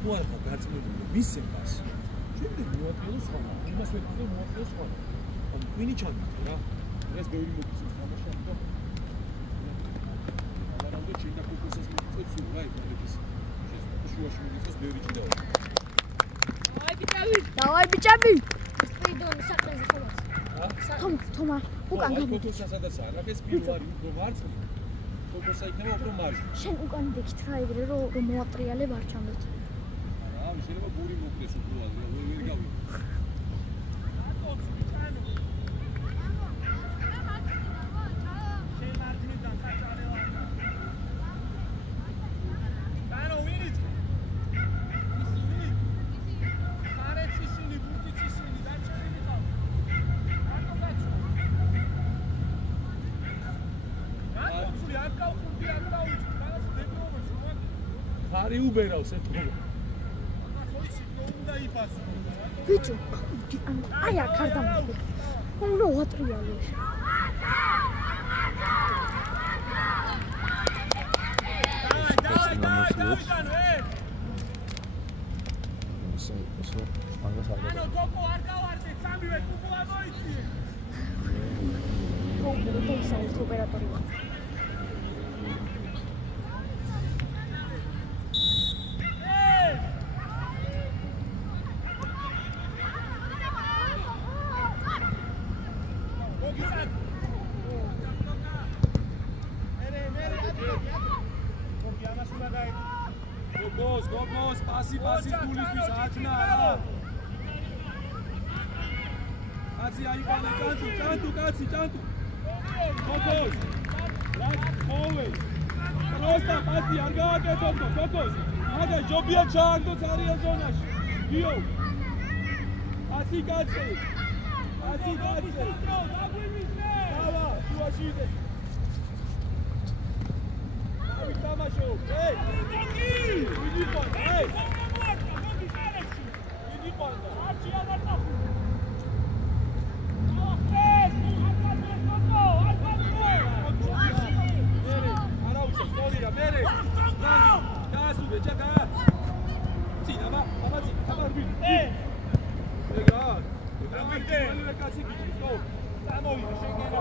თუ არ ხარ გაწმებული მისცემ პასი შემდეგ მოაკლოს სხვა იმას ვეთქვი მოაკლოს სხვა ან ვინი ჩამიგდა რა ეს ბევრი მოგიწევს თამაში ამიტომ არამედ შეიძლება კუკუსას მოგიწევს სულ რა იქნებს შუაში მოგიწევს ბევრი ჭიდა დავაი ბიჭები სპიდონი საყრეზე ხოლმე თომა უკან გამოდი სადაც არა ეს პირველი უფრო მარცხნივ კუკუსა იქნება უფრო მარჯვნივ შენ უკან დიქით რა ეგრე რომ მოატრიალებ არ ჩამდოთ რა შეიძლება ბური მოკდეს უფრო ადრე ვერ გავიგე Are you better off? ბიჭო აი აქ არ დამაგე უნდა ვატრიალე Gogos, pasi, gulisvis, ačna, ra. Kaci, ajibane, čantu, kaci, čantu. Gogos, always. Prosta, pasi, argate, gogos. Aga, jobia čantu, cariel zonaš. Dio. Pasi, kaci. Dava, čuvaš ide. Tamašo, hej! Vidi panda, hej! Vidi panda. Arauxa, Florida, mere! Gasu, veja cá! Sim, ama, ruim! Legal! Olha cá, seguinte, estou! Tá novo, cheguei lá,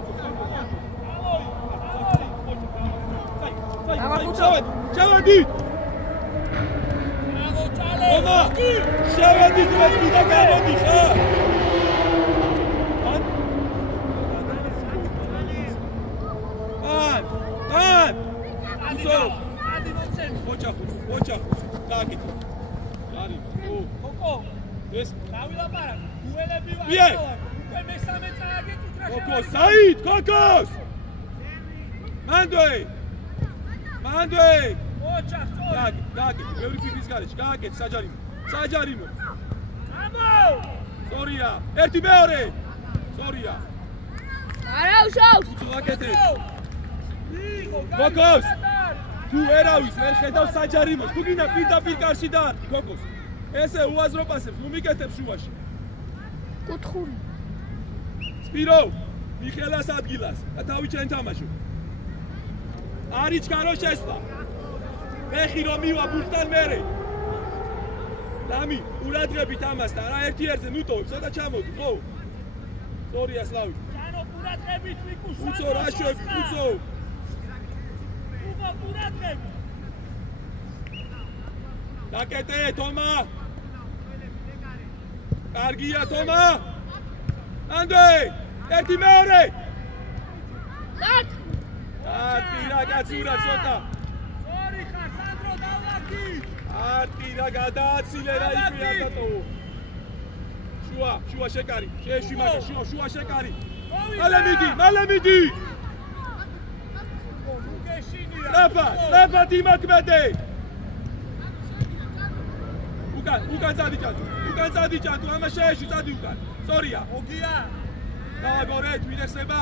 شوادي ماما شوادي تبغي تقعدي ها هات شوف وجه كاكي يعني كوكو بس ناوي بارا دويلبي وايتو وكمسامه تاگه تترشه كوكو سعيد كوكوس ماندوي Gage, ბევრი ფიქრის გარეშე, გააკეთე საჯარიმო. ამო! სორია, ერთი მეორე. სორია. არა უშავს. უცვაკეთე. გოგოს. თუ ერავის ვერ ხედავ საჯარიმოს, თუ გინდა პირდაპირ კარში დაარტყი გოგოს. ესე უაზრო პასებს, ნუ მიკეთებ შუაში. კუთხური. სპირო, მიხელას ადგილას და თავი ჩენ თამაშო. Arici caro șesla. Vexi Romio burtan mere. Dami, urat rebit am asta. Ara erti erze nu to. Sada çamod. Xo. Sorry Aslavi. Cano urat rebit miku. Uzo rașo, uzo. Uva urat rebit. Dakete Toma. Kargia Toma. Andrei, erti mere. Tak. Არტირა კაცურა ცოტა. Sorry ხასანდრო დავაკი. არტირა გადააცილე რა იფია დატო. შუა შეკარი. შეეშვი მაგა შუა შეკარი. მალე მიდი. სტრაფა დიმაკმედე. უკან წადიჭადო. ამა შეეშვი წადი უკან. სორია. ოგია. დავაი მორეთ მიდეხება.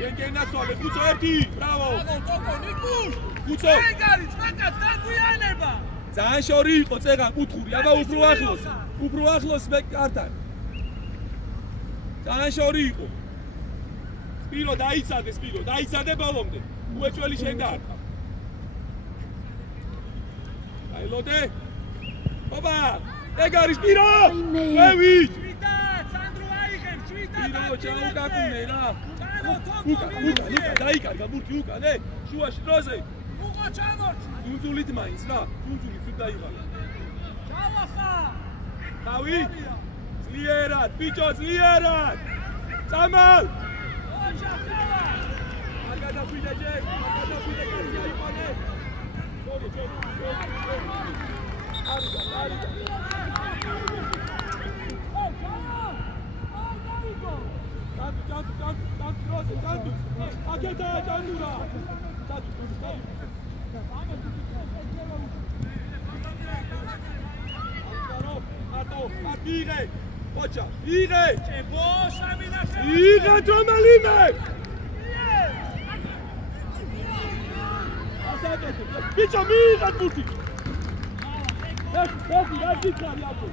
გენგენაცვალე ხუცო ერთი ბრავო კოკო ნიკუშ ხუცო ეგარი წვეტად დაგვიანება ძალიან შორი იყო წეგან კუთხური აბა უფრო ახლოს მე კართან ძალიან შორი იყო სპირო დაიცადე ბოლომდე უეჭველი შენ დაარტყა აი ლოდე ოპა ეგ არის პირო ვევით ჭვიდა სანდრო აიღებ ჭვიდა პირო ჩაუკაკუნე რა ჩანო უკან დაიკარგა ბურთი უკან შუაში დროზე უღო ჩამორჩი ძუნძულით მაინც რა ძუნძულით თუ დაიღალა ჩავახა თავი ძლიერად ბიჭო ძლიერად წამალ ოჩახევა აგადაფიდე ჯერ აგადაფიდე კაცი აიყვანე იღე ოჩა იღე ჭებო სამინახე იღე თომელიმე ასაკეთე ბიჭო მიიღეთ ბურთი ეს რა გიქარი აბო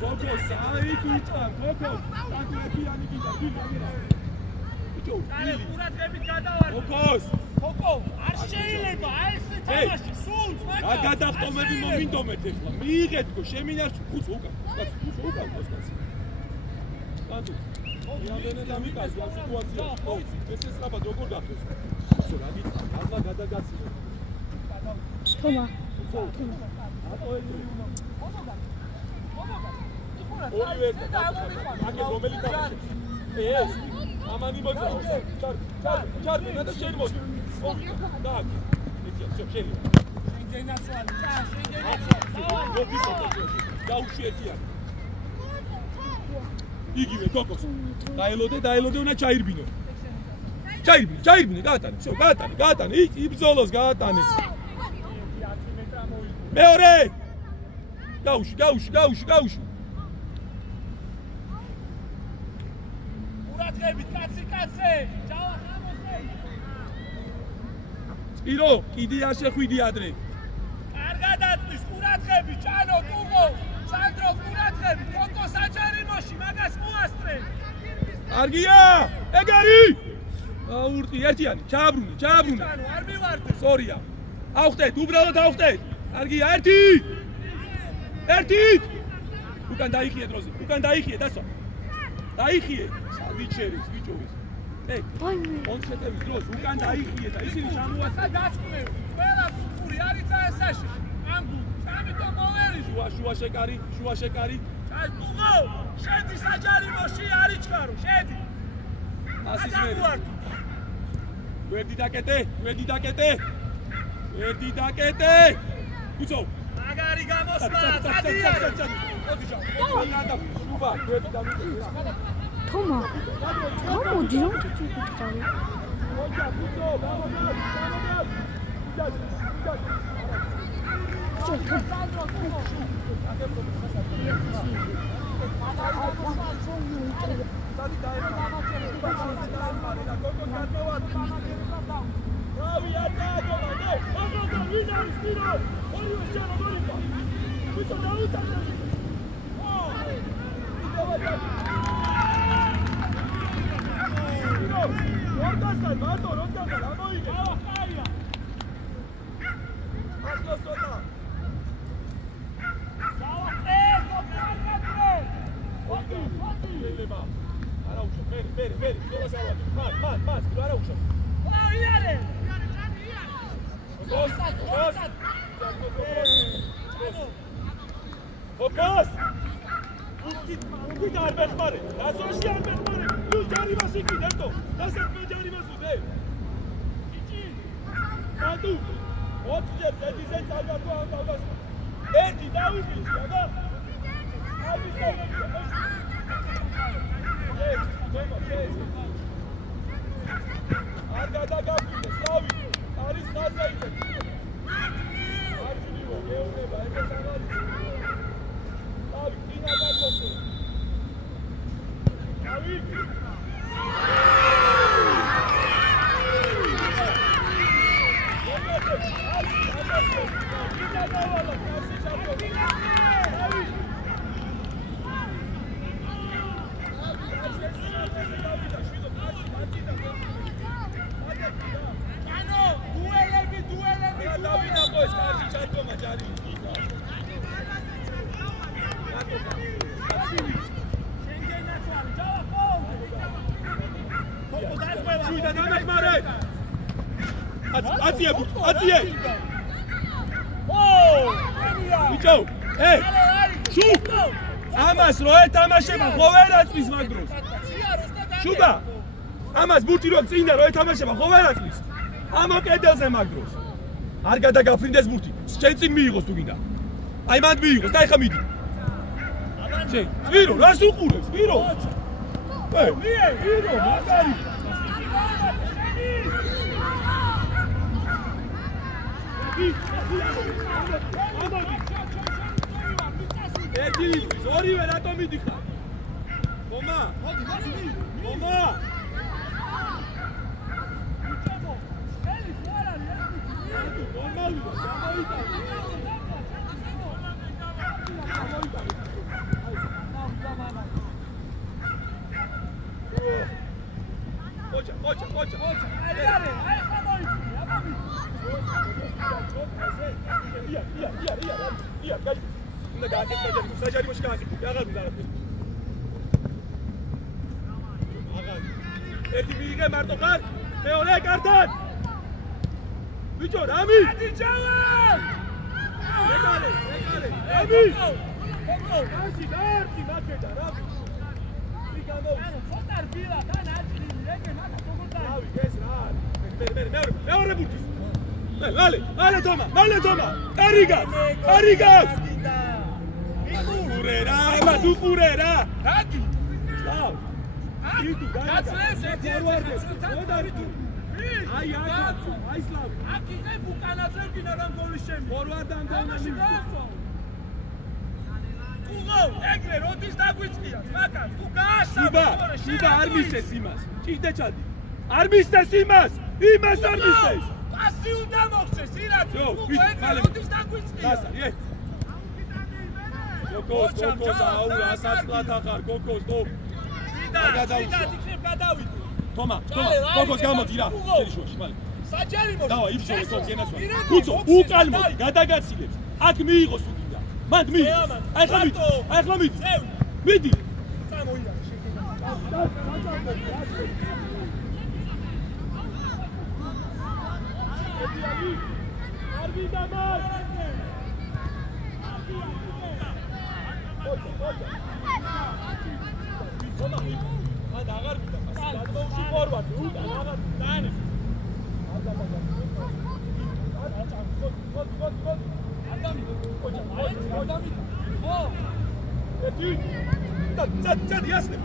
გოგო საით უჭა გოგო სანტუეთიანი გიდა ბიჭო აი ყურადღებით გადავარ გოგოს გოგო არ შეიძლება აი ეს თამაში სულ მაგა რა გადახტომები მომინდომეთ ახლა მიიღეთ გო შემინარჩ ხუც უკან სპანტუ იამდენე დამიკაზი ამ სიტუაცია ხო ეს სწრაფად როგორ გახდეს ხო რა გითხრა აბა გადაგაცილე თომა ორივე მაგე რომელი თამაშობს ეს ამანი მოძრაობს ჩარ და შემოდი და ეთია შეგელი შენგენაცვალი დაუშვიეთია იგივე გოგოს დაელოდე უნდა ჩაირბინო ჩაირბინე გაატანე всё გაატანე იბრძოლოს გაატანე მეორე გაუში ყურადღებით კაცი ჯავახამოსე სპირო კიდე არ შეხვიდი ადრე კარგად აწვის ყურადღებით ჭანო ტუღო სანდრო ყურადღებით კოკო საჯარიმოში მაგას მოასწრე კარგია ეგ არის აურტი ერთიანი ჩააბრუნე ჭანო არ მივარდე სორია ავხტეთ უბრალოდ ავხტეთ კარგია ერთი უკან დაიხიე დასვა დაიხიე სადიჩერის ბიჭოვის კონცერტების დროს უკან დაიხიე და ისინი ჩამოასწრე დაწყვე ყველა ფური არის წაესაში ამბუ ამიტომ მოვერი შუა შეკარი აი ტუღო შედი საჯარიმოში არის ჩქარო შედი ასის მერი გვერდი დაკეტე უცო მაგარი გამოსვლა წადია თომა გამოდი რომ თვითონ მაგას კარგი ჩარგომა ჯარი. შენგენაც არის, ჯავა ხოლმე. თოქო დაიწყება. შუი და დამეხმარე. აწიე ბურთი, აწიე. ბიჭო, შუ! ამას რო ეთამაშება, ხო ვერ აწვის მაგ დროს. შუბა! ამას ბურთი რო წინდა რო ეთამაშება, ხო ვერ აწვის. ამა კედელზე მაგ დროს. არ გადაგაფრინდეს ბურთი. შენ წინ მიიღოს თუ გინდა. აი მანდ მიიღოს და ეხა მიდი. შენ, სპირო, რას უყურებს, სპირო? სპირო, მაგარი. ერთი იწვის, ორივე რატომ მიდიხარ? მომა! მომა! ნორმალია, Ocha, ocha, ocha, ocha. ერთი მიიღე მარტო ხარ, მეორე კართან. ბიჭო, რამი? ეკარე. რამი? ასი დაარტი მაგედა, რამი? მეორე ბურთი. მალე თომა. კარიგად. უყურერა, იმათ უყურერა. რაგი? სლავ. იტი გაცლეს ერთი. აი სლავ. აკინე ბუკანაძე გინდა რომ გოლი შემი. ფორვარდან გოლი. ეგრე როდის დაგვიწყია მაგას თუ გაასაბა შუბა არ მისეს იმას ჭირდა ჩადი არ მისეს იმას არ მისეს პასი უნდა მოხდეს ირაც ეგრე როდის დაგვიწყია დასა კოკოს აურა საწლად ახარ კოკოს დო გადავიდე თომა კოკოს გამოდი რა შენი შუაში მალე საჯარი მოდი დავა იფსოლე კოკ ენასვა უცო უკან მოდი გადაგაცილებს აქ მიიღოს მანდ მიდი. ახლა მიდი. მიდი. წამოიარა შეგენა. არ ვიდა მას. მანდ აღარ ვიდა. გადმოუში ფორვარდი. აღარ დაანე.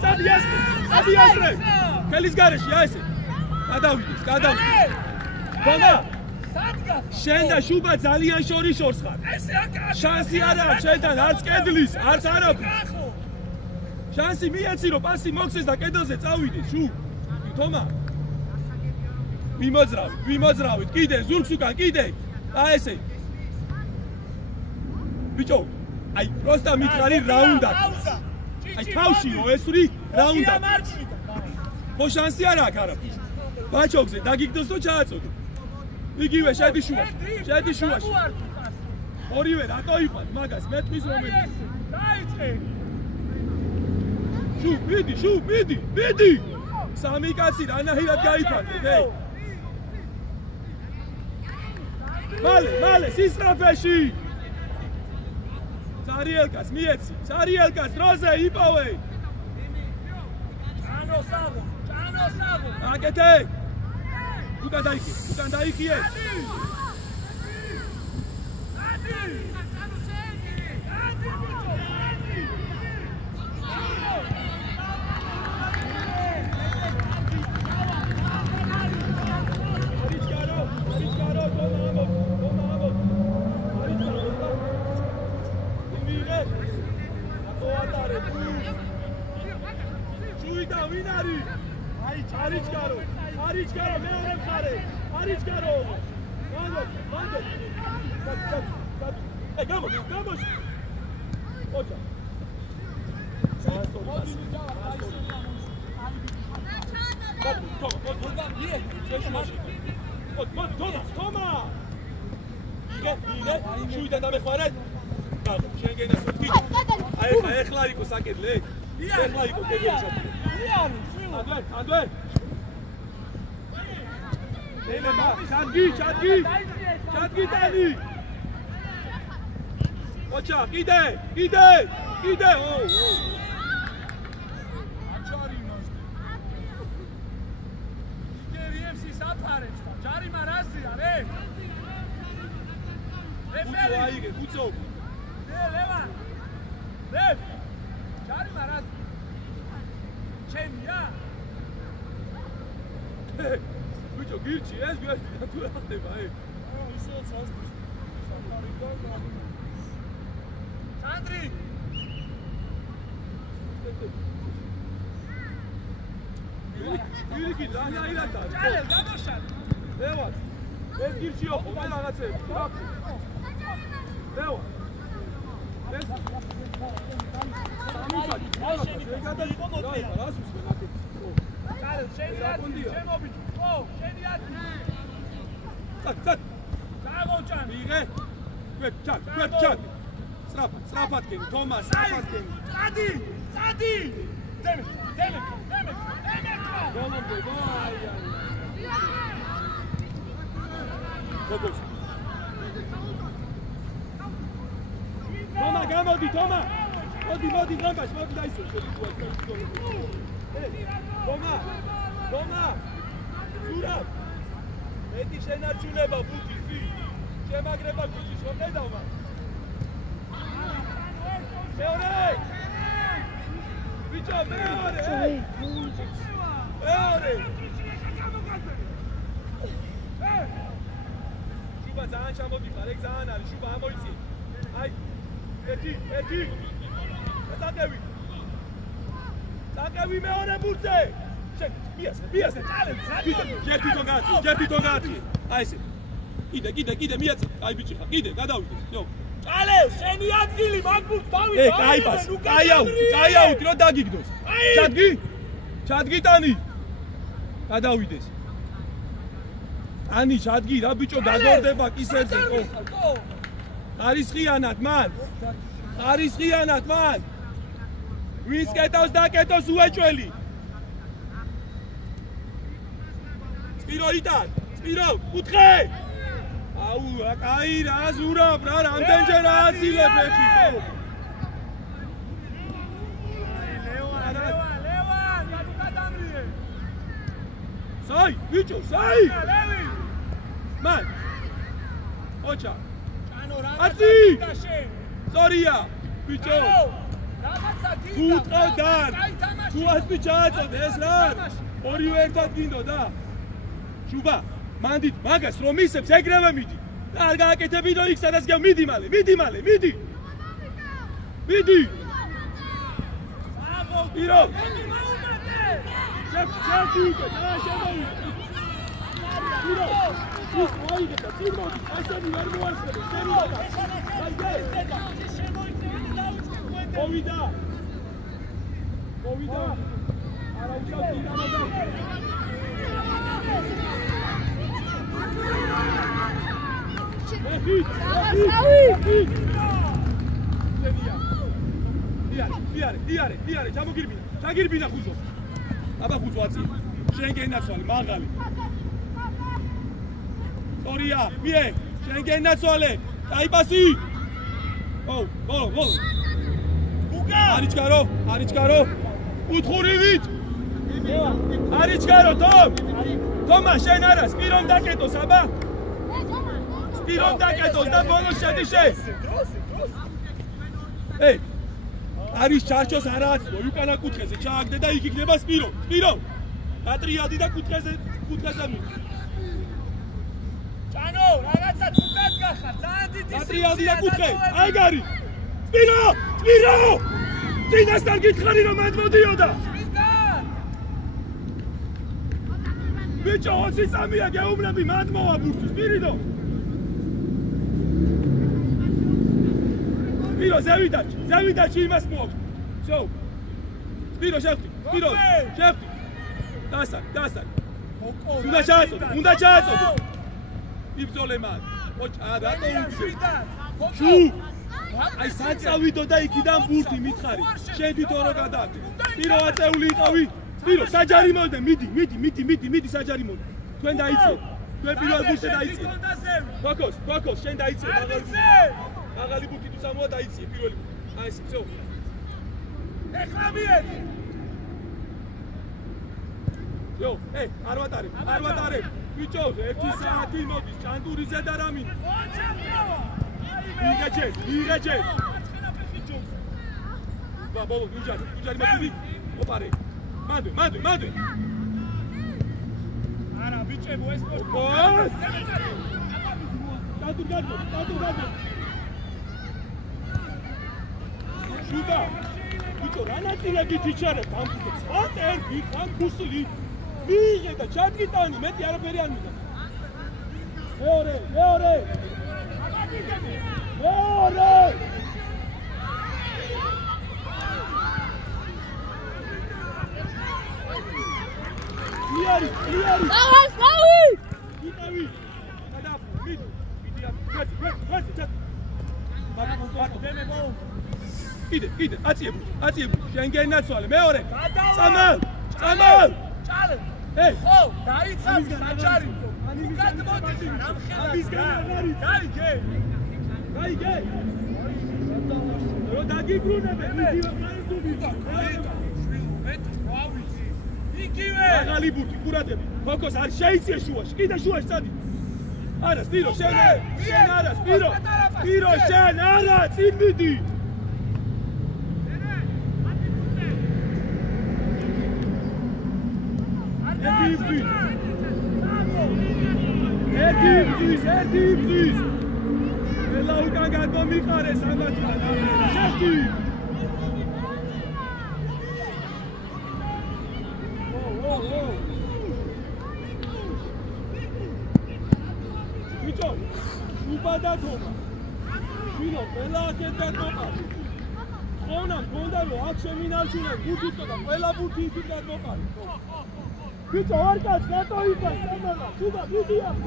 წადიასწრე ხელის გარეშე ესე გადავიდეს ბონა შენ და შუბა ძალიან შორიშორს ხარ შანსი არ აქვს შენთან არც კედლის არც არაფრის შანსი მიეცი რომ პასი მოხდეს და კედელზე წავიდეს შუ თომა მიმოძრავით კიდე ზურგს უკან კიდე და ესე ბიჭო აი პროსტა მითხარი რა უნდა აი თავშიო ესური რა უნდა ხო შანსი არ აქვს არაფრის ბაჩოგზე დაგიგდოს და ჩააწოდო იგივე შედი შუაში ორივე რატო იყვათ მაგას მეტყვის მომენტი დაიწყე შუ მიდი სამი კაცი რანაირად გაიფანტე მალე სისტრაფეში Sarielkas, mieci! Sarielkas, roze, ipove! Čano savo! Agete! Ukan daiki je! Arichkaro, მეორე მხარე. Arichkaro. მანდო. აი გამოდი. ოჯა. თომა. ვიჯო, იღე, შუიდან დამეხმარეთ. გაგო, შენ გენასო. აი ეხლა იყო საკედლე. ეხლა იყო კედელში. ადვე. ელემა, ჩადგი დანი. ოჩა, კიდე. ო. ჯარი მარაზია რე უცო აიგე უცო ლევან რე ჯარი მარაზ ჩემია ბიჭო გირჩი ეს გვერდი თუ რა ხდება ისე ცალს სანდრი ვირიკი დაიარდა ჭალე გამოშალ ლევან ეს გირჩიო ხოლმე რაღაცები ლევან ეს სამისაკი შეგადა იყო მოდი რას უსმენ აკეთე ჭალე შენი ათი შემობიჭო ო შენი ათი წად დაგოჭან იღე გვერდ სწრაფად გენ თომას სწრაფად გენ წადი დემე გოგოს თომა გამოდი თომა მოდი გამბაშ მოდი დაისო თომა სურა მეტი შენარჩუნება ბუთისი შემაგრება გუჩის რომ დედავმა მეორე ბიჭო მეორე შუბა ძალიან ჩამოდიხარ ეგ ძალიან არის შუბა ამოიცი აი ერთი წაკევი მეორე ბურთზე მიასე ჯერ თვითონ გაათი აი ესე კიდე მიაწე აი ბიჭი ხა კიდე გადავიდე ნო ჭალე შენი ადგილი მაგ ბურთს დავიდე კაი აუტი რომ დაგიგდოს ჩადგი ტანი გადავიდეს ტანი ჩადგი რა ბიჭო დაგორდება კისერზე ხო არის ხიანად მან ვის კეთავს დაკეთოს უეჭველი სპირო უთხე აუ კაი რა ზურაბ რა რამდენჯერ ააცილებ ეხი Sai, bicho, sai! Man! Ocha! Asi! Soria! Bicho! Tu tradar! Tu has bichazo, desrar! Ori vertat gindo da! Shuba! Mandit, magas, romisebs, egreve midi! Dar gaaketebid რომ იქ სადაც გა მიდი მალე! Iro! Diare, ჩაგირბინა ხუზო. აბა ხუზო აცი. შენ გენაცვალე, მაღალი. სორია, მიე, შენ გენაცვალე. დაიპასი. ო. გუგა. არიჩკარო. უთხურივით. არიჩკარო, თომა, შენ არა, სპირომ დაკეტოს, აბა. სპირომ დაკეტოს და ბოლოს შედი შენ. ეი არის ჩარჩოს არა აცლო, უკანა კუთხეზე ჩააგდე და იქ იქნება სპირო. პატრიადი და კუთხეზე მივი. ჭანო, რაღაცა თუნდაც გახარ, ძალიან დიდი პატრიადი და კუთხე, აიგარი. სპირო! წინასთან გითხარი რომ მადმოდიოდა. ბიჭო, 20 წამია გეუბნები მადმოვა ბურთი, სპირიდო. Spiro, ზევიდაჩი იმას მოაქვს. Всё. Spiro, შევხვდი. დასაკ. უნდა ჩააწოდო. იბრძოლე მაგ. ოჩა რატო შვიდა შუ აი საწავიდო და იქიდან ბურთი მითხარი შენ თვითონ რო გადააკეთე პირო აწეული იყავი პირო საჯარი მოდე მიდი საჯარი მოდე თქვენ დაიცე თქვენ პირველ ბურთზე დაიცე ფოკოს შენ დაიცე მაღალი ბურთი თუ სამოა დაიცე პირველი აი ეს всё ეხლა მიედი Yo, hey, არ ვატარებ. ბიჭო, 1 საათი მოდის, ჭანდურიზე და რამინე. იღეჭე. ბაბო, უჯარი მოდი. ოპარე. მანდე. არა, ბიჭებო, ეს ოპოს. დადო. შუდა. ბიჭო, რა ნაწილებით იჩარებ ამ ფუტს? ატერბი, ამ გუსლი. მიიღე და ჩადგიტანი, მეტი არაფერი არ მიდა. მეორე. იარი. დავასვავი! იტავი. მიდი. გეც. კიდე, აციებო. შენ გენაცვალე, მეორე. წამალ. ჭალე. ეი, ხო, დაიცავ საჯარი. უკან მოდი, რამხელა. გაიგე. რო დაგიბრუნებე, იგივე. მაღალი ბურთი, ყურადები. ფოკოს არ შეიცია შუაში, კიდე შუაში წადი. არა, სპირო, შენ არა, სპირო, შენ არა, წინ მიდი. ერთი ბზის. ელა უკან გადმომიყარეს ამათთან. შედი. ბიჭო, უბადა თომა. ვინო, ყველა აქედან მოყარი. ხონა მქონდა რომ აქ შემინარჩუნე ბურთით და ყველა ბურთი იქიდან მოყარი. ბიჭო, არ კაც, რატო იქაც, სამალა, შუბა, მიდი აქ.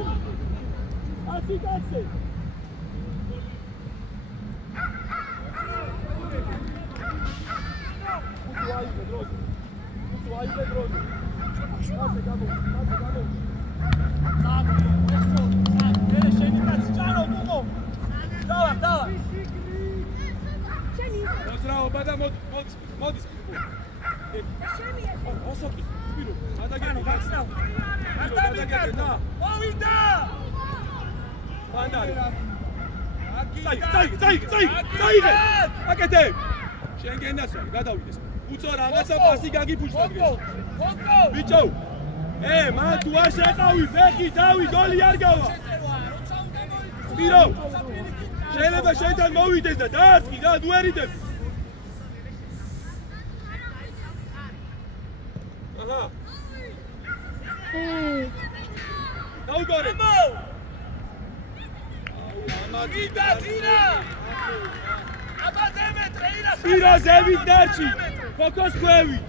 ასი კაცე. უაიბე დროზე. ასე გამო. შენი კაცი ჭარო დუღო. დავა. მოძრაობა და მოდის. ოსოკი, სპირო, გადაგები, გაცნავ. გადაგები. მოვიდა. ბანდარი. წაიგე. აკეთე. შენ გენასვალი, გადავიდეს. უწო რაღაცა პასი გაგიფუჭდა დღეს. ბიჭო. მან თუ არ შეყავი, ფეხი დავი, გოლი არ გავა. სპირო. შეიძლება შენთან მოვიდეს და დაარტყი და დუერიდები. აჰა. დაუგარე. სპირო ზევით დარჩი. ფოკოს ქვევით.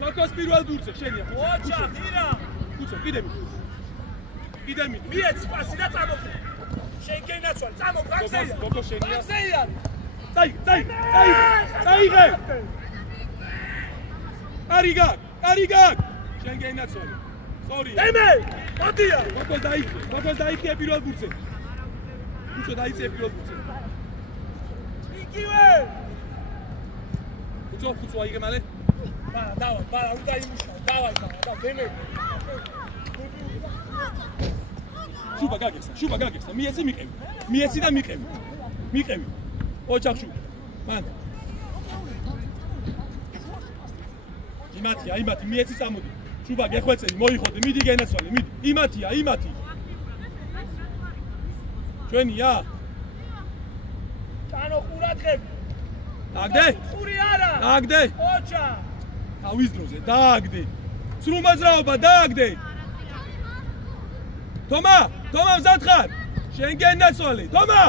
ფოკოს პირველ ბურთზე შენია. ოჩა, დირა. უცო, კიდე მიდი. მიეც პასი და წამოხე. შენ გენაცვალ, წამო, გაგზეია. ფოკოს შენია. გაგზეია. წაიგე. კარიგაკ. შენ გენაცვალე. სორი. მოდია. ფოკოს დაიქე პირველ ბურთზე. უცო დაიცე პირველ ბურთზე. იგივე. უცო აიგე მალე. დავა, უნდა იმუშაო. დავა, დემე. შუბა გაგეხსა. მიეცი და მიყევი. ოჩახ შუბა. მან. იმათი, მიეცი წამოდი. შუბა გეხვეწელი, მოიხოდე, მიდი გენაცვალე, მიდი. იმათი. ჩვენია. ჭანო ყურადღები. დააგდე? ყური არა. დააგდე? ოჩა. თავის დროზე, დააგდე. სრულ მოძრაობა, დააგდე. თომა, მზად ხარ? შენ გენაცვალე, თომა!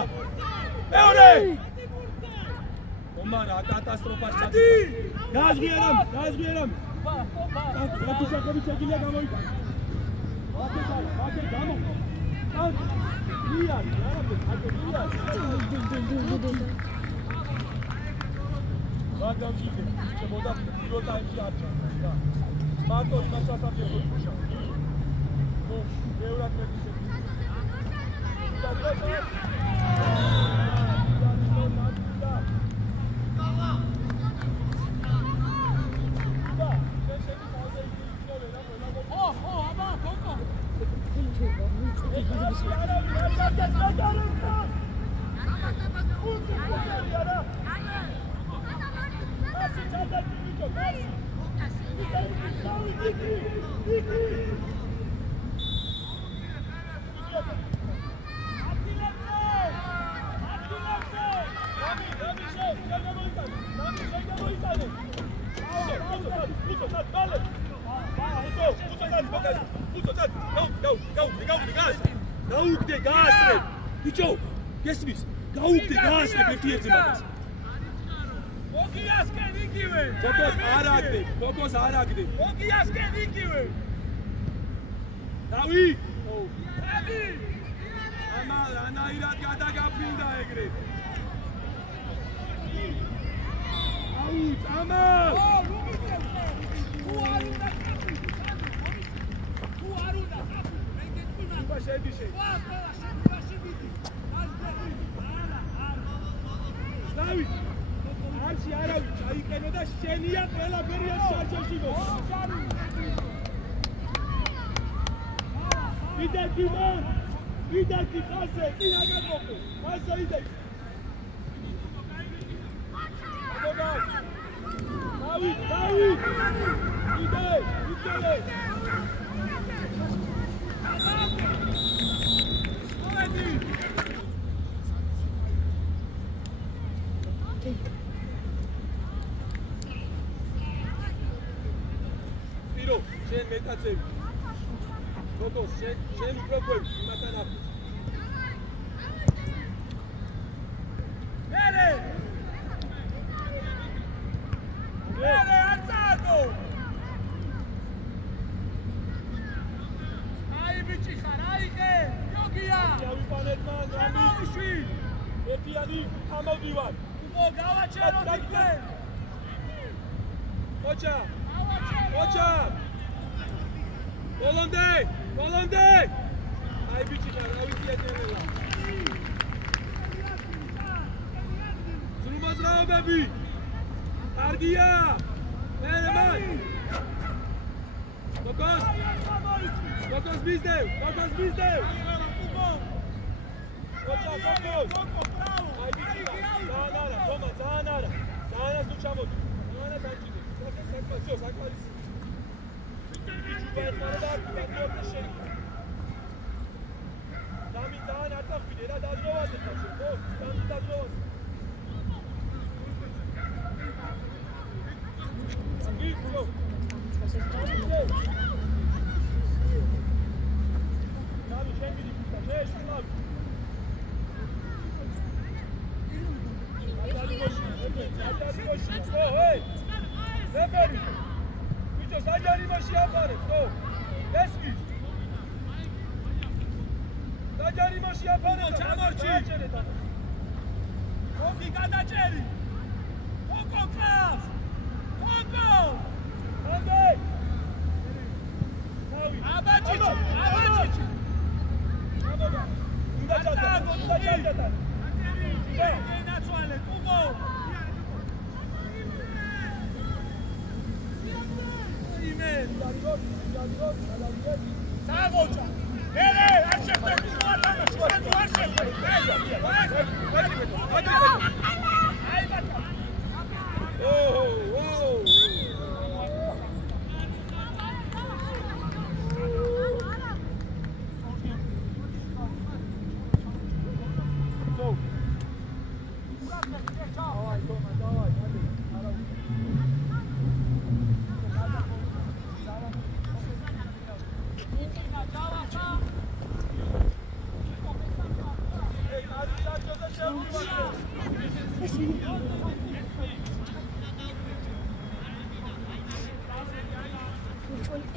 მეორე! თომა რა კატასტროფას ჩადი. გააზღიერამ. რატო შეხები შეგიძლია გამოიყო? აკეთე, გამო.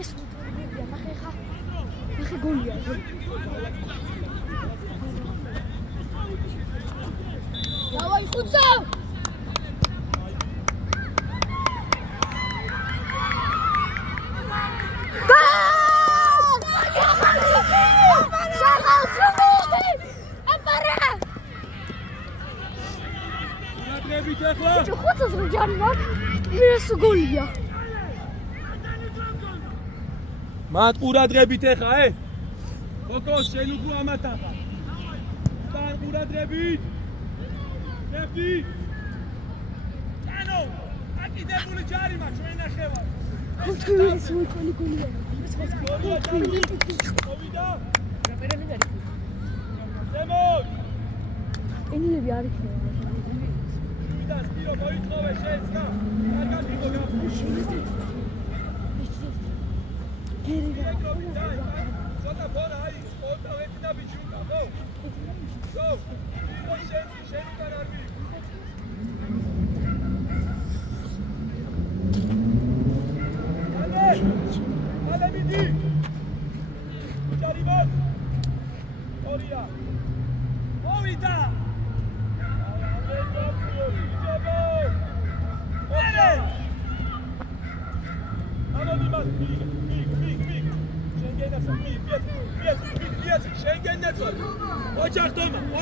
اسمه بيبيا ما خي گولیا ხუცო ხუცოს რჯარი მაქვს მის გოლია მათ ყურადღებით ეხა კოკოს შენ უფრო ამათახა თან ყურადღებით ხებდი ანუ აკიდებული ჯარი მაქვს ჩვენ ნახევარ ხუთი გოლია მოვიდა გაპერელი არის ზემოთ ენილები არ იქნება და სპირო მოიწოვე შეცდა კარგად მოგა ცოტა ფორა აი სპორტა ვეცდა ბიჭუნდა ხო გო სპირო შენ უკან არ მი ale მიდი ჯარიბად ორია მოვიდა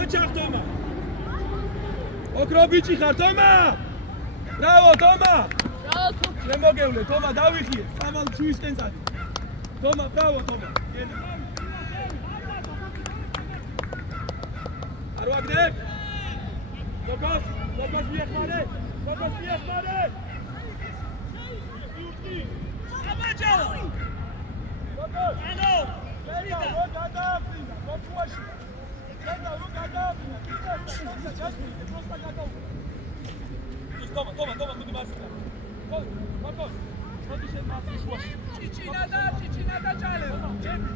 ოჯახტომა ოქრობიჭი ხარ თომა ბრავო თომა შემოგევლე თომა დავიხიე წამალ ჩვისკენ წადი თომა ბრავო თომა არ ვაგდებ გოგოს მიეხმარე საბაჯაო გოგოს ანუ ვერიდა რო გადააფრინდა გოგუაში შედა რო გადააფრინდა კიდე ჩაშმიდე პროსტა გადაუფრინდა თომა მიდი მასილა გოგოს მოდი შენ მასი შუაში ჭიჭინა და ჭალე ჩემი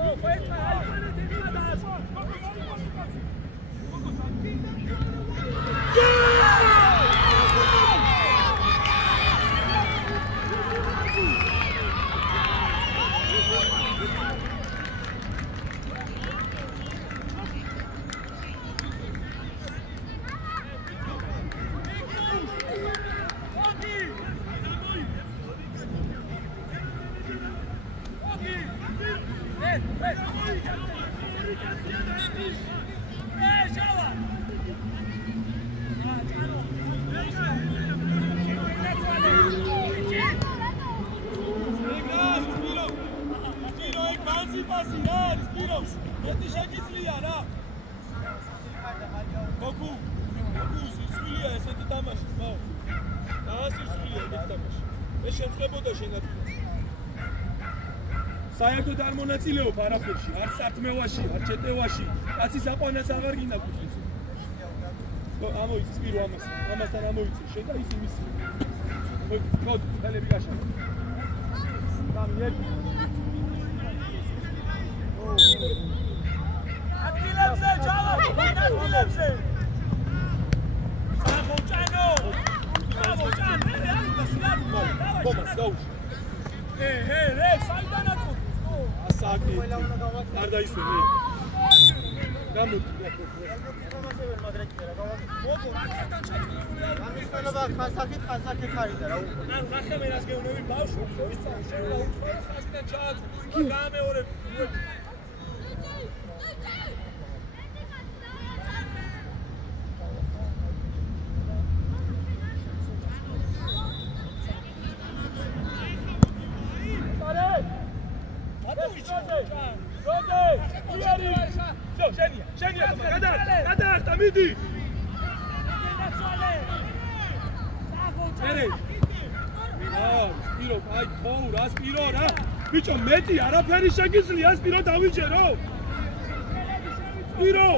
ო ხეთა ალფრედი დიმადას საერთოდ არ მონაწილეობ არაფერში, არ სათმევაში, არ ჩეტევაში, კაცის აყვანას აღარ გინდა კუთხის. ამოიცი სპირო ამასთან ამოიცი, შენ და ის იმის. მოდ, ხელები გაშა. სამი ერთი. ადგილებზე ჯავა, ადგილებზე. სამოჭანო. სამოჭან, მე არის და სიარი, დავაჭი. კომას გაუშვი. რე, საიდანაც ასაკი არ დაისვენე გამოდი ხასაკი ხარიდა რა ნახე მე რას გეუბნები ბავშვებს ის შეიძლება უთხარი ხასიდან ჩააწვი გამეორებ მიდი სპირო აი თო რა სპირო რა ბიჭო მეტი არაფერი შეგიძლია სპირო დავიჯერო სპირო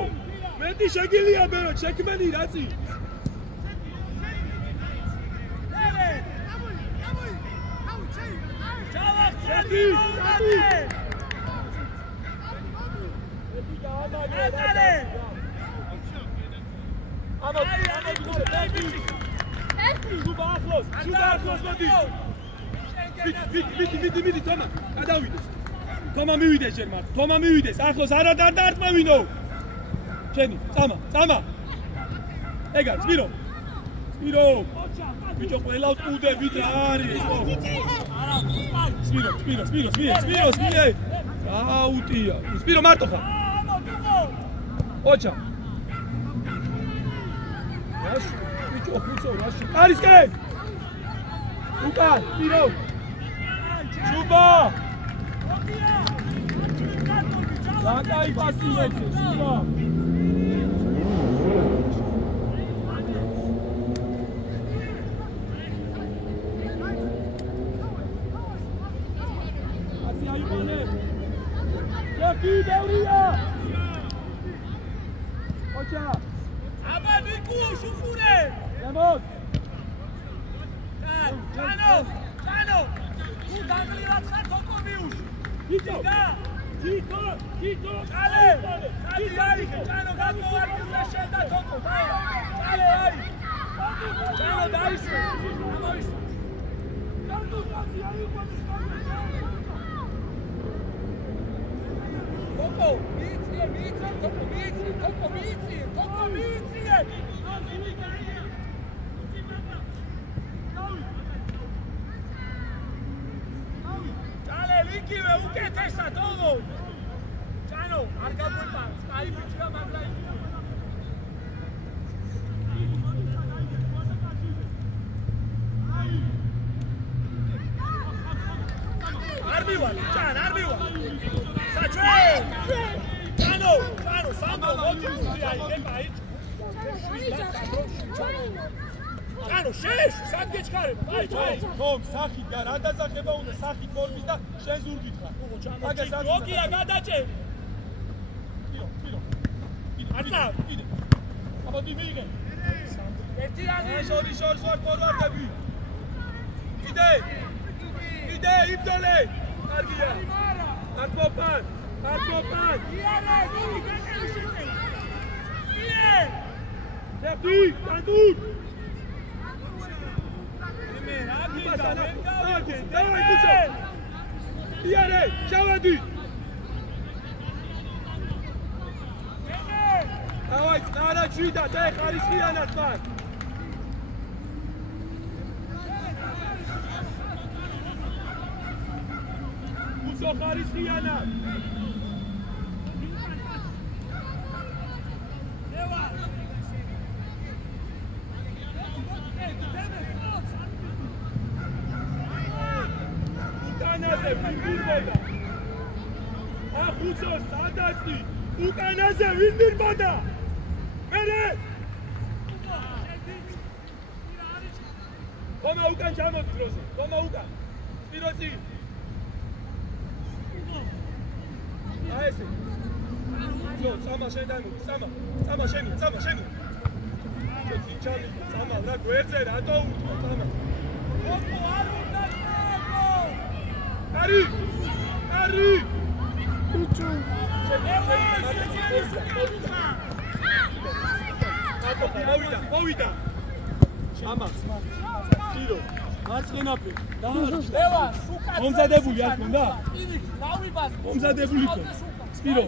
მეტი შეგიძლია ბერო შექმენი რაცი მიდი თომა გადავიდეს თომა მივიდეს ჯერ მართ თომა მივიდეს ახლოს არა დარტყმევინო შენი წამა ეგ არის სპირო ბიჭო ყველა უტყუდებით რა არის სპირო აუტია სპირო მარტო ხარ ოჩა რაში ბიჭო ხუცო რაში კარისკენ უკან სპირო შუბა ლაკაი პასინეცე შუბა Deurija! Oča! Aba Niku, šufure! Nemoj! Čano! Tu daglirat xa toko miuš! Tito! Čale! Sadi jarihe! Čano, gato varki za šenda toko! Čale, jari! Čano, daj se! Amo ište! Toko, micije! Čale, likive, uketesa, todo! Čano, arka puta, stavi pičira magla i Arbiva, Čan, arbiva! Sačuej! Čano, Sandro, moći uzijaj, nema ići. Čano, šeš, sad gdje čkarem, aj. Tom, sahit ga, rada zaheba onda, sahit morbiz da, šen zurgit ga. Čano, čitogija, gada će. Ide. Aba di mige. Ertiyani. Şor, forvar da büyük. Ide, iptole. Argiya. Arkopan. Tepki, tandut. Давай, Куцо. Iare, çavadi. Давай, nara çuida, te xarisxiyanat var. Kutso xarisxiyanat. Kutso, sadati. Ukanaze, vindirboda. Mere. Koma ukan çamot drozi. Koma ukan. Spirosi. Aese. Jo, sama şedamu. Sama şemi. Jo, tinçali. Sama, bra guerze, rato utma. Sama. Toko, arbutan sako. Ari. Mოვიდა. Ამა. ტირო. მარცხენაფე. ლევა, სუკა. მომზადებული არ ქონდა? დავიბას. მომზადებული ხო? სპირო,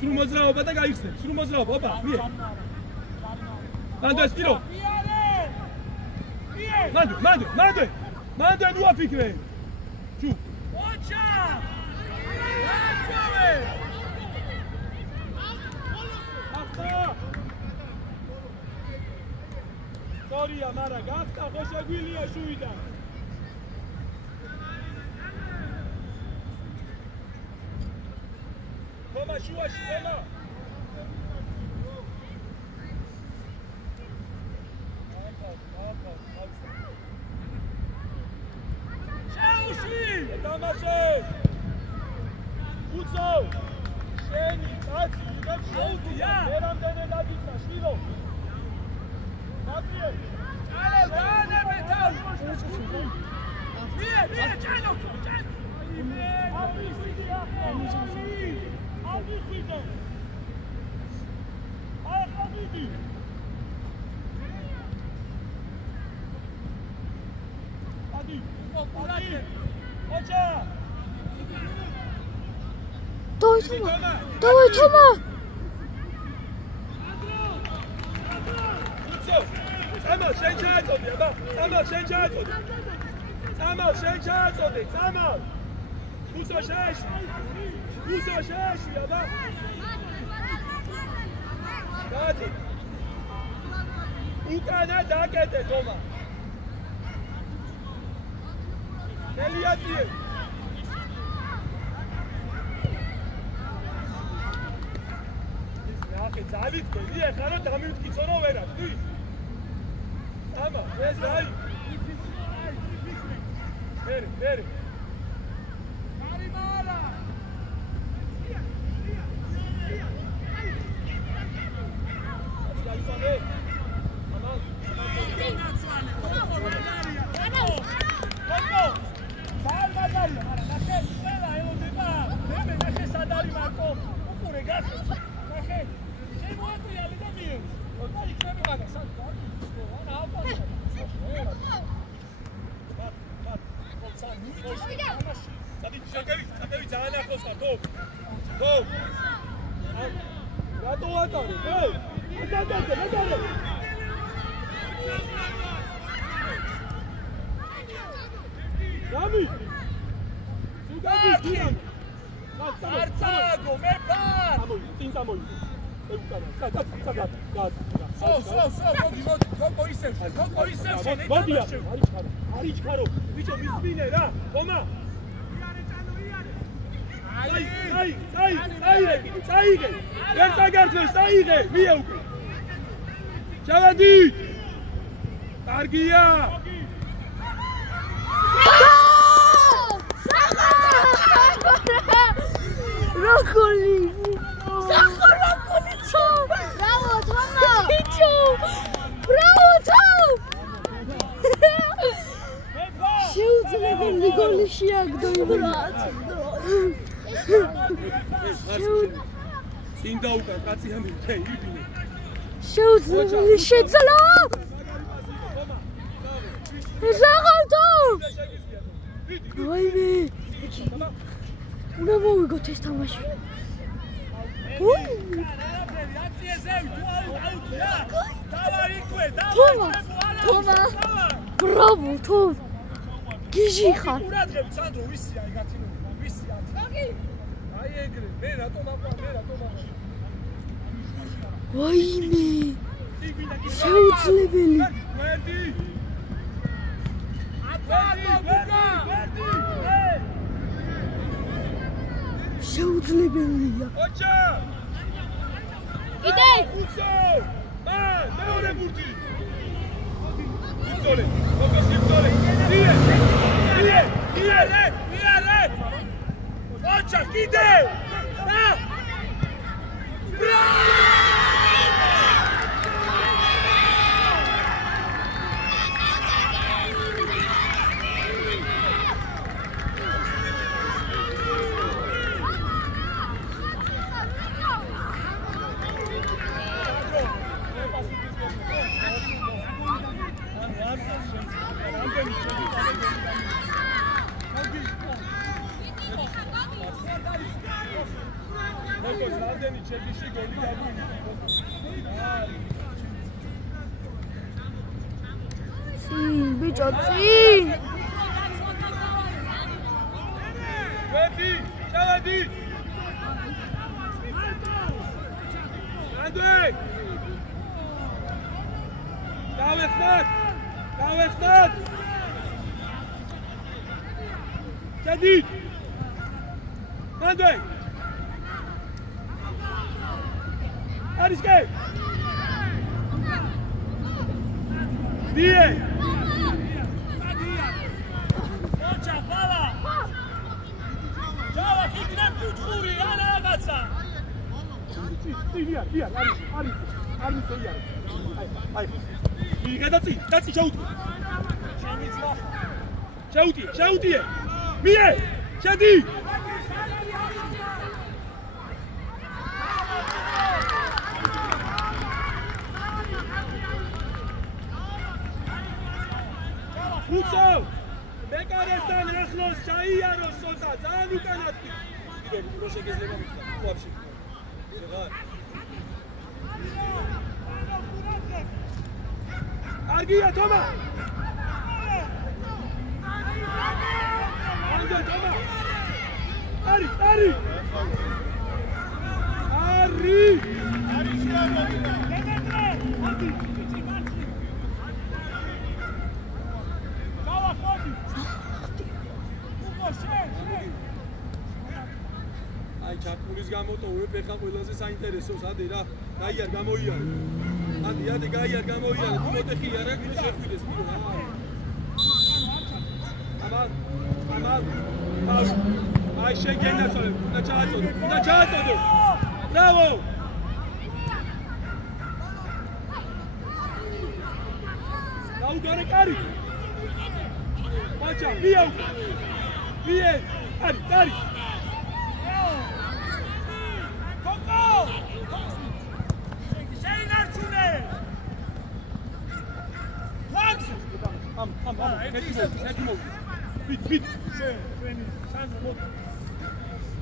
სრულ მოძრაობა და გაიხსნე. სრულ მოძრაობა, ოპა, მიე. მანდე სპირო. მანდე. მანდე მოაფიქრე. ჩუ. ოჩა. რაცოვე. Sorry, Amara, gasta, xoşagviliya şuida. Toma, şua, toma. Şeushi! Tamaşes! Kutso! Şeni, taci, იგებ შეუძია. ერამდენი დაგიცა, შვილო. Madrie! Ale, dane metal! Mie, Čano! Давай, Тома! Tama, შენ ჩააწოდე, აბა. Tama, შენ ჩააწოდე. Tama, შენ ჩააწოდე, Tama. Უსო შეეში, აბა. გადი. უკანა დაკეტე, Toma. მელიატიე. ახე ძალით გედი, ახლა დამივტკიცო რომ ვერა, თვი. Tama, ეს რაი. Vere. Marimara. Sakavit, ძალიან ახლოს ხარ, თო. რატო ვატარე, თო? მეთარე. გამი. სუგაბი. არცაგო, მე ფარ. წინ წამოი. კაცად. გოგო ისევ, მოდია. არიჩქარო. ბიჭო მისმინე რა, ხომა. წაიღე. ვერ წაგართვე, წაიღე, მია უკვე. ჩავადი. კარგია. Rocoli! Bravo, Toma! Bravo, Tom! შეუძლებელი გოლი შეაგდო იმ რაც. წინ დაუკან კაცი ამირთე იბინე. შეუძლებელი შეძლო! ზაღავთო! ვაიმე! უნდა მოვიგოთ ეს თამაში. Toma! Bravo, Tom! გიჟი ხარ. ყურადღებ სანდრო ვისია ეგათი ვისია. აი ეგრე, მე რატომ აყვარ? ვაიმე! შეუძლებელი. ვერდი! შეუძლებელია. ოჩა! იდე! მეორე ბურთი. იცოლე, ფოკუს იცოლე. მიერე! ოჩა, კიდე! და! Focus, რამდენი ჩეკიში გოლი დაგვინდა. ბიჭო, წინ! ვედი, ჩავედი! ანდრე! დავეხსნათ! ჩადი! ანდრე! Ariske! Die! ოჩა, ვალა! ჯავა, ხიქნებ კუთხური, ანა რაღაცა! არის იარ. აი. იგა დაცი ჩაუტი. შეუტიე. მie! შედი! უცო! მეკარესთან ახლოს ჩაიაროს სოთა, ძალიან უკანად. კიდე რო შეგეძლება მithla. вообще. Аргия, Тома! Ангел, Тома! Ари! Ари! აი ჩაკურის გამოტოვებ ეხა ყველაზე საინტერესოს ადი რა გაიარ გამოიარე ადი გაიარ გამოიარე თუმოტეხი არა შეხვიდეს პირო რა ამალ აი შეგენასოლე უნდა ჩააწოდო ბრავო გაუდარე კარი მაჩა მიე არი Bit. Sandro,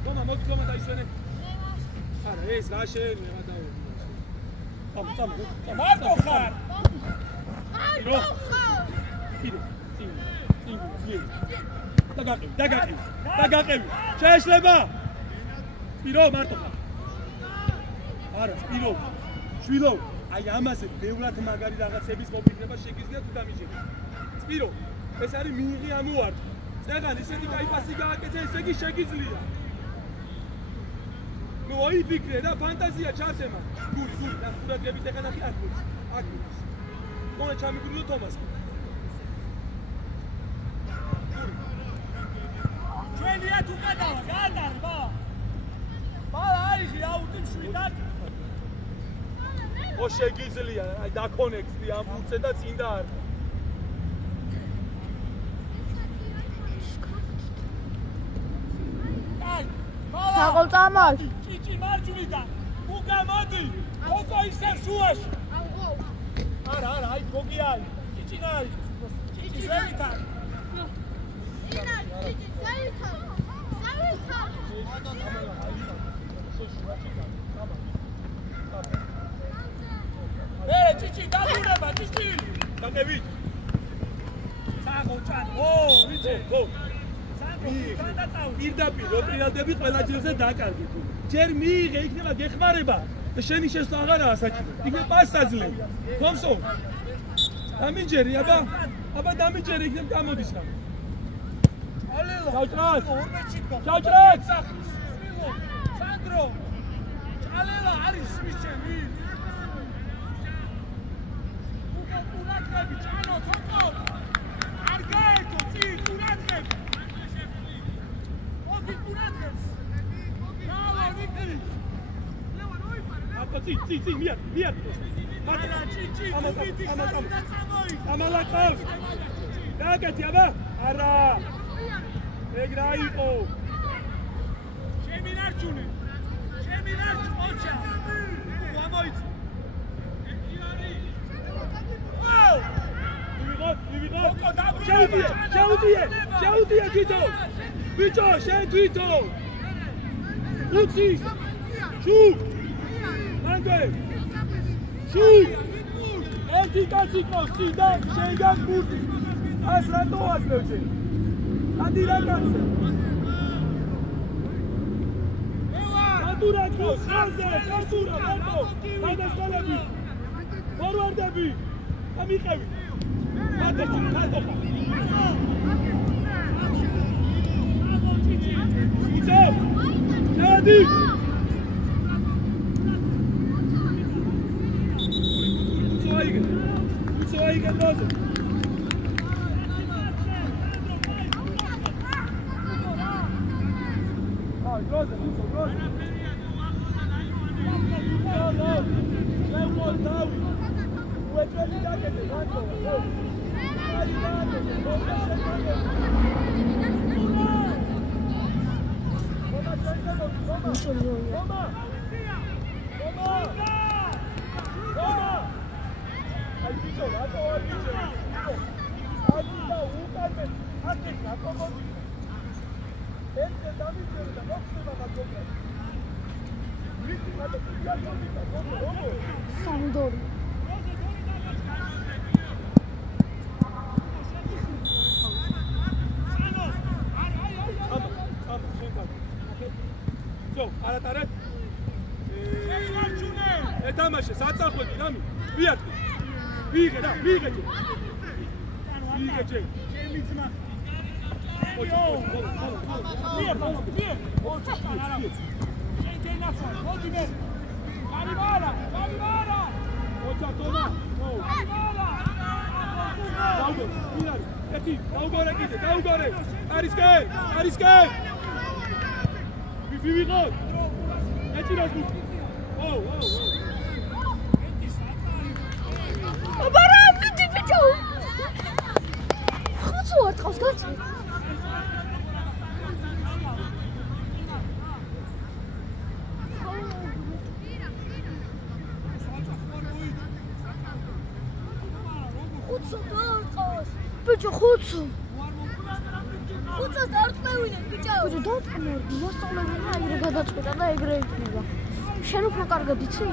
Toma, daisene. Ara, es la sheni, va da. Toma. Marco Khar. Piro. Dagaqi. Შეეშლება. Piro, Marco Khar. Არა, Piro. შვილო, აი ამაზე ბევრად მაგარი რაღაცების მოფიქრება შეგიძლია თუ დამიჯერე. Piro, ეს არის მიიღი ამოვარ. წეგან ისეთი კაი პასი გააკეთე, ესე იგი შეგიძლია. ნუ აიფიქრე და ფანტაზია ჩართემა. გული, და ხურადღებით ეხა ნახე აქ. მონა ჩამიგრილო თომას. ჩვენია თუ გადავა, გადარბა. ბალა არის აუტი მშვიდად. ო შეგიძლია, აი დაკონექტი ამ ფუნქცია და წინდა არ. საღოლწამოს ჭიჭი მარჯვნიდან უგამოდი კოკო ისე შუაში არა აი გოგი არის ჭიჭი არის ჭიჭი ზევითარ ჭიჭი დაგურება ჭიჭი დაგევით საღოლწან ვიცი გო პირდაპირ როტრიალდები ყველა ჯერზე დაკარგეთ. ჯერ მიიღე, იქნება გეხმარება და შენი შესვლა აღარაა საჭირო. იქნება პასაძლე. ხომსო? დამიჯერი, აბა დამიჯერი, იქნება გამოდის რა. ჩავჭრათ. სანდრო. ჩალელა არის მისჩენი. უკურატები ჩანო, თოკო. არ გაერთო, წი, უკურატები. Zi, mier. Amalakal. Dagati, aba. Ara. Egraiko. Sheminarchuni. Ocha. Amoit. Ciao, Tito. Bicho, șen Tito. Uzi. Șu. Mande. Șu. Anticațico, Sida, Șeigan Buzi. Asla două slăuce. Adira casă. Adura cu, Haze, Casura, Marco. Haide scalebi. Forward debi. Amicavi. Matoca. Uite. Adi. Uite, noze. Groze. Sandor. So, არატარებ. ეთამაშე, საწახვედი რამი. ვიატი. ვიღე რა, ვიღე. ვიღე ჯე. ჩემი ძმა. Bicho, ხუცო. ხუცოს დაარწმევინეთ, ბიჭო. Bicho, დაწყმევდი, მოსწავლებელი აიგრე გადაწყვიტა და ეგრე იქნება. შენ უფრო კარგად იცი?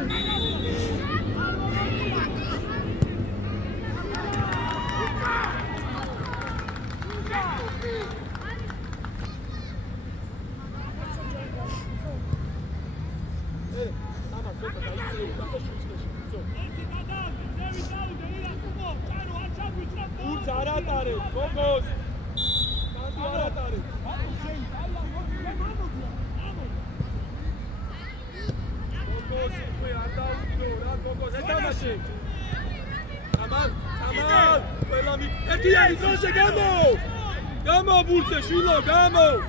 Gamo, Bulce, Shilo, Gamo!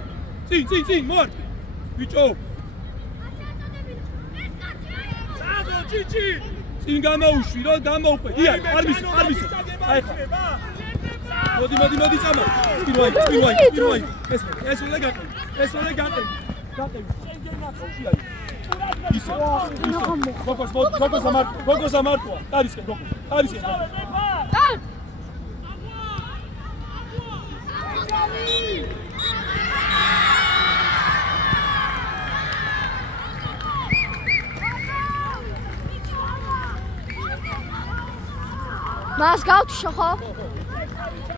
Sim, morto! Bicho! Sado, Cici! Sim, Gamo, Shilo, Gamo! Ia, arbis! Modi, Samo! Spinuai! Es un legate! Isso! Focus a Marco! Ariske! Mas გავთიშო ხო?